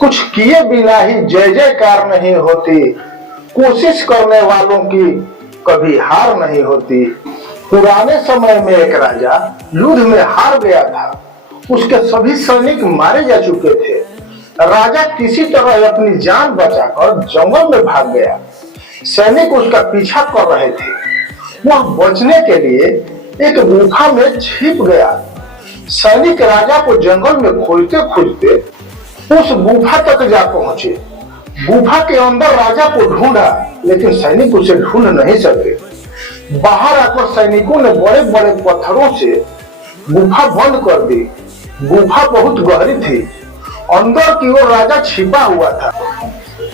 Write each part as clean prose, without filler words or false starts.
कुछ किए बिना ही जय जयकार नहीं होती, कोशिश करने वालों की कभी हार नहीं होती। पुराने समय में एक राजा युद्ध में हार गया था। उसके सभी सैनिक मारे जा चुके थे। राजा किसी तरह अपनी जान बचाकर जंगल में भाग गया। सैनिक उसका पीछा कर रहे थे। वह बचने के लिए एक गुफा में छिप गया। सैनिक राजा को जंगल में खोजते खोजते उस गुफा तक जा पहुंचे। गुफा के अंदर राजा को ढूंढा, लेकिन सैनिक उसे ढूंढ नहीं सके। बाहर आकर सैनिकों ने बड़े बड़े पत्थरों से गुफा बंद कर दी। गुफा बहुत गहरी थी। अंदर की ओर राजा छिपा हुआ था।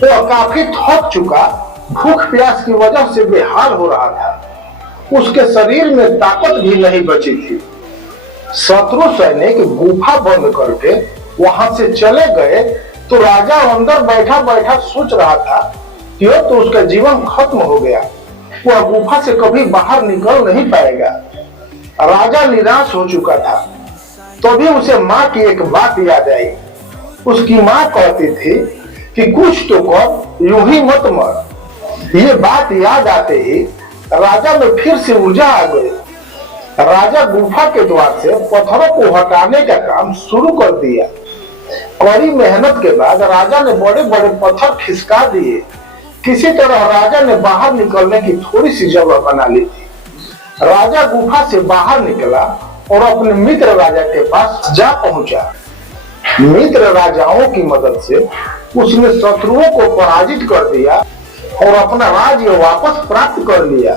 वह काफी थक चुका, भूख प्यास की वजह से बेहाल हो रहा था। उसके शरीर में ताकत भी नहीं बची थी। शत्रु सैनिक गुफा बंद करके वहां से चले गए तो राजा अंदर बैठा बैठा सोच रहा था कि अब तो उसका जीवन खत्म हो गया। वह गुफा से कभी बाहर निकल नहीं पाएगा। राजा निराश हो चुका था। तभी उसे माँ की एक बात याद आई। उसकी माँ कहती थी कि कुछ तो कर, यूं ही मत मर। ये बात याद आते ही राजा में फिर से ऊर्जा आ गई। राजा गुफा के द्वार से पत्थरों को हटाने का काम शुरू कर दिया। कड़ी मेहनत के बाद राजा ने बड़े बड़े पत्थर खिसका दिए। किसी तरह राजा ने बाहर निकलने की थोड़ी सी जगह बना ली थी। राजा गुफा से बाहर निकला और अपने मित्र राजा के पास जा पहुंचा। मित्र राजाओं की मदद से उसने शत्रुओं को पराजित कर दिया और अपना राज्य वापस प्राप्त कर लिया।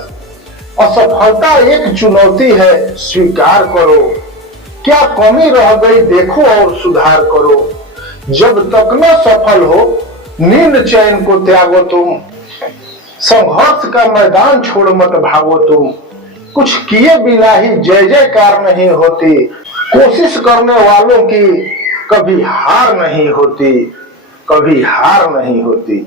असफलता एक चुनौती है, स्वीकार करो। क्या कमी रह गई देखो और सुधार करो। जब तक न सफल हो नींद चैन को त्यागो तुम। संघर्ष का मैदान छोड़ मत भागो तुम। कुछ किए बिना ही जय जयकार नहीं होती। कोशिश करने वालों की कभी हार नहीं होती, कभी हार नहीं होती।